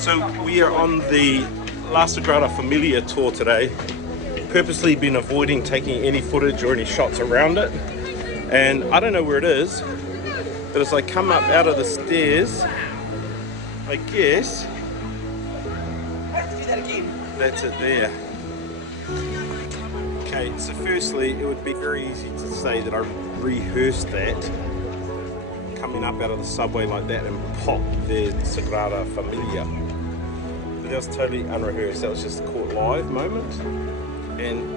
So we are on the La Sagrada Familia tour today. Purposely been avoiding taking any footage or any shots around it. And I don't know where it is, but as I come up out of the stairs, I guess that's it there. Okay, so firstly, it would be very easy to say that I rehearsed that, coming up out of the subway like that and pop the Sagrada Familia. But that was totally unrehearsed. That was just a caught live moment. And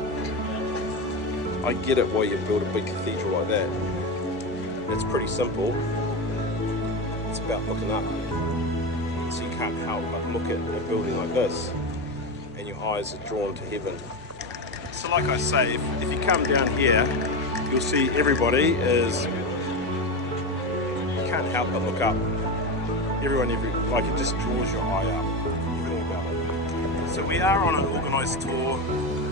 I get it why you build a big cathedral like that. It's pretty simple. It's about looking up. So you can't help but look at a building like this and your eyes are drawn to heaven. So like I say, if you come down here, you'll see everybody is, you can't help but look up. Like it just draws your eye up. Everything about it. So we are on an organised tour.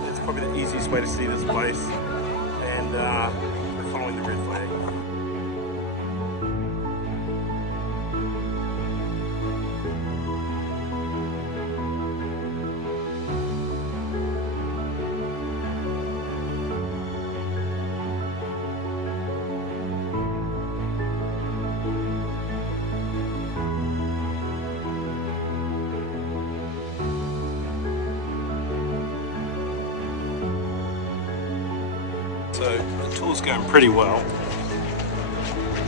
It's probably the easiest way to see this place. And we're following the red flag. So the tour's going pretty well.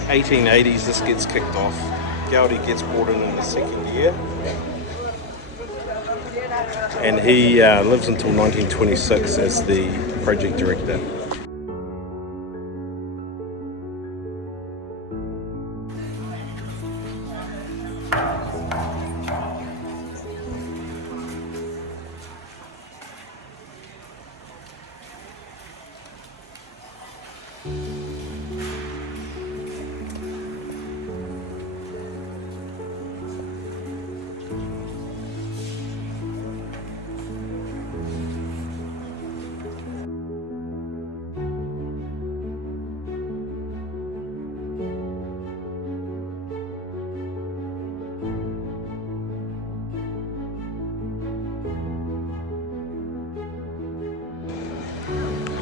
1880s, this gets kicked off. Gaudí gets brought in the second year. And he lives until 1926 as the project director.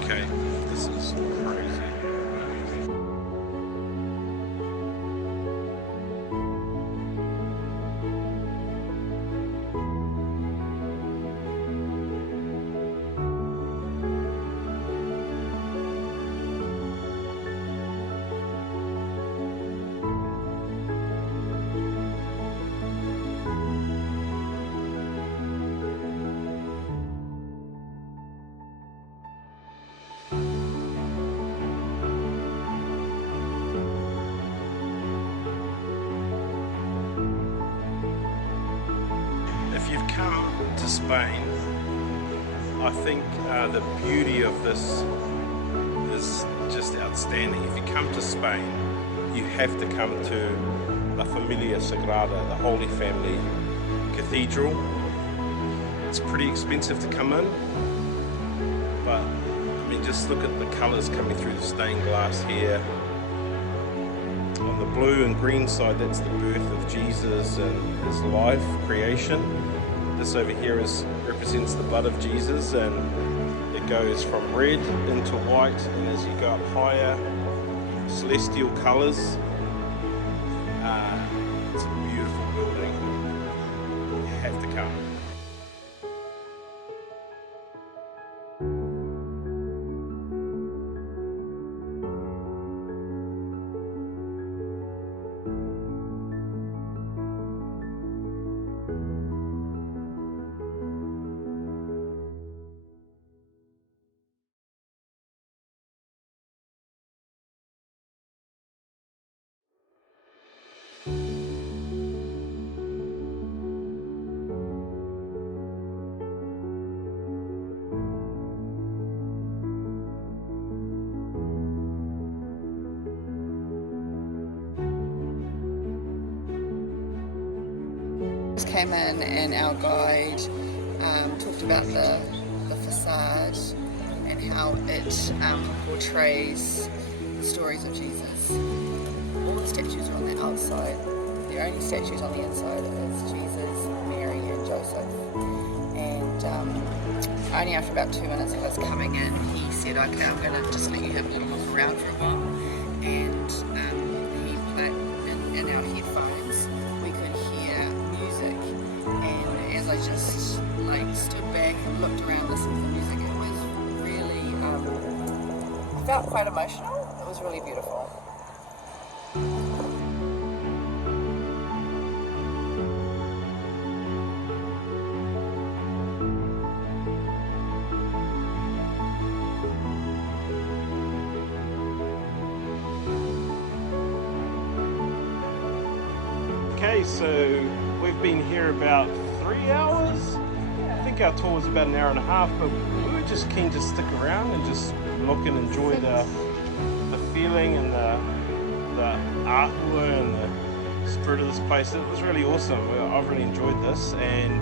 Okay, this is crazy. If you've come to Spain, I think the beauty of this is just outstanding. If you come to Spain, you have to come to La Familia Sagrada, the Holy Family Cathedral. It's pretty expensive to come in, but I mean, just look at the colours coming through the stained glass here. On the blue and green side, that's the birth of Jesus and his life, creation. This over here represents the blood of Jesus, and it goes from red into white, and as you go up higher, celestial colours. It's a beautiful building. You have to come. Came in and our guide talked about the facade and how it portrays the stories of Jesus. All the statues are on the outside. The only statues on the inside is Jesus, Mary only after about 2 minutes of us coming in, he said, okay, I'm going to just let you have a little look around for a while. And he put in our headphones, we could hear music. And as I just like stood back and looked around listening to the music, it was really, I felt quite emotional. It was really beautiful. Okay, so we've been here about 3 hours. I think our tour was about an hour and a half, but we were just keen to stick around and just look and enjoy the feeling and the artwork and the spirit of this place. It was really awesome. I've really enjoyed this, and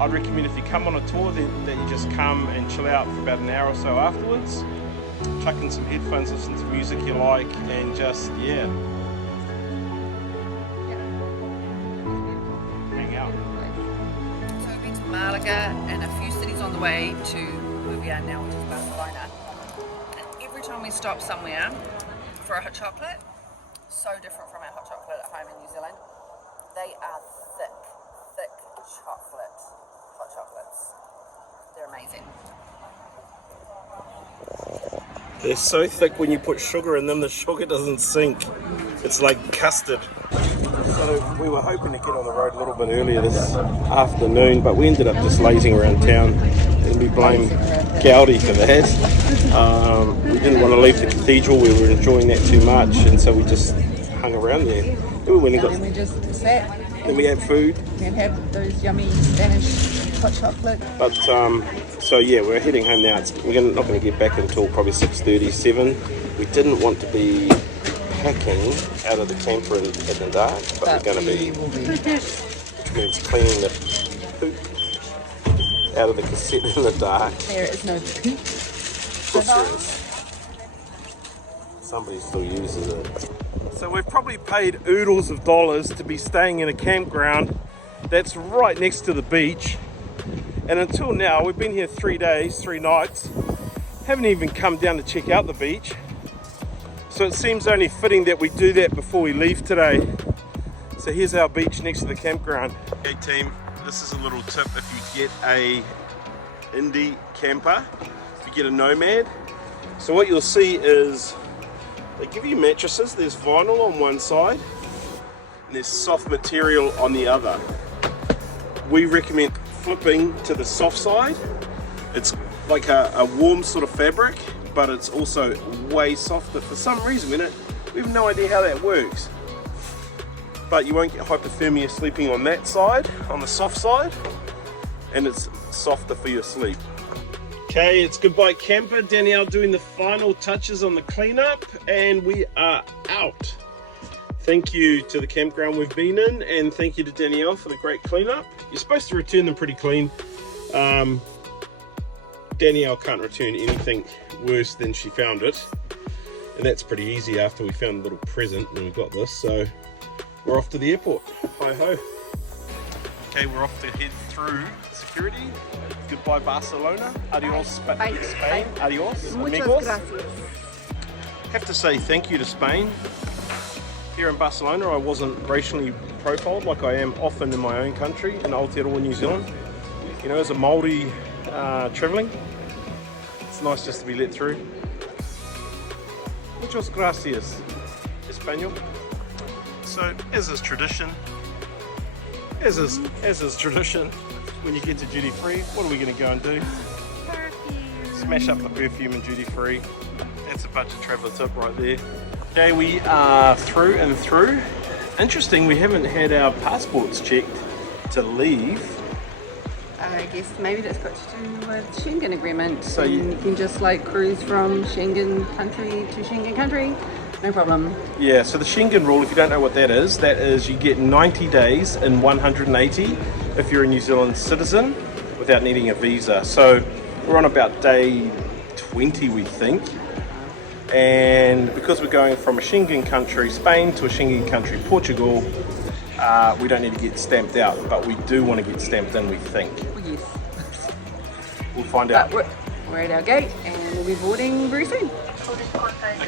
I'd recommend if you come on a tour that you just come and chill out for about an hour or so afterwards. Chuck in some headphones, listen to music you like, and just, yeah. Malaga and a few cities on the way to where we are now, which is Barcelona. And every time we stop somewhere for a hot chocolate, so different from our hot chocolate at home in New Zealand. They are thick hot chocolates. They're amazing. They're so thick when you put sugar in them, the sugar doesn't sink. It's like custard. So we were hoping to get on the road a little bit earlier this afternoon, but we ended up just lazing around town, and we blame Gaudí for that. We didn't want to leave the cathedral, we were enjoying that too much, and so we just hung around there. And then we just sat. Then we had food. And had those yummy Spanish hot chocolate. But so yeah, we're heading home now. We're not going to get back until probably 6:37. We didn't want to be packing out of the camper in the dark, but we're going to be, which means cleaning the poop out of the cassette in the dark. There is no poop. Somebody still uses it. So we've probably paid oodles of dollars to be staying in a campground that's right next to the beach, and until now we've been here 3 days, 3 nights, haven't even come down to check out the beach. So it seems only fitting that we do that before we leave today. So here's our beach next to the campground. Hey team, this is a little tip if you get a indie camper, if you get a Nomad. So what you'll see is they give you mattresses. There's vinyl on one side and there's soft material on the other. We recommend flipping to the soft side. It's like a warm sort of fabric, but it's also way softer for some reason. We have no idea how that works. But you won't get hypothermia sleeping on that side, on the soft side, and it's softer for your sleep. Okay, it's goodbye camper. Danielle doing the final touches on the cleanup, and we are out. Thank you to the campground we've been in, and thank you to Danielle for the great cleanup. You're supposed to return them pretty clean. Danielle can't return anything worse than she found it, and that's pretty easy after we found a little present when we got this. So we're off to the airport. Hi ho. Okay, we're off to head through security. Goodbye Barcelona. Adios Spain. Bye. Adios Muchas amigos. gracias. Have to say thank you to Spain. Here in Barcelona I wasn't racially profiled like I am often in my own country, in Aotearoa, New Zealand. You know, as a Māori travelling, it's nice just to be let through. Muchas gracias, Espanol. So, as is tradition, when you get to duty free, what are we going to go and do? Perfume. Smash up the perfume and duty free. That's a budget traveller tip right there. Okay, we are through and through. Interesting, we haven't had our passports checked to leave. I guess maybe that's got to do with Schengen agreement. So you can just like cruise from Schengen country to Schengen country, no problem. Yeah, so the Schengen rule, if you don't know what that is you get 90 days in 180 if you're a New Zealand citizen without needing a visa. So we're on about day 20, we think. And because we're going from a Schengen country, Spain, to a Schengen country, Portugal, we don't need to get stamped out, but we do want to get stamped in, we think. Yes. We'll find out. But we're at our gate and we'll be boarding very soon. Okay,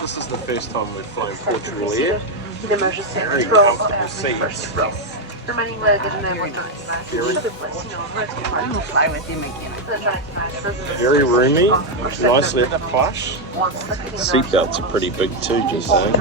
this is the first time we've flown Portugal Air. Very comfortable seats. Very roomy, nicely plush. Seatbelts are pretty big too, just saying.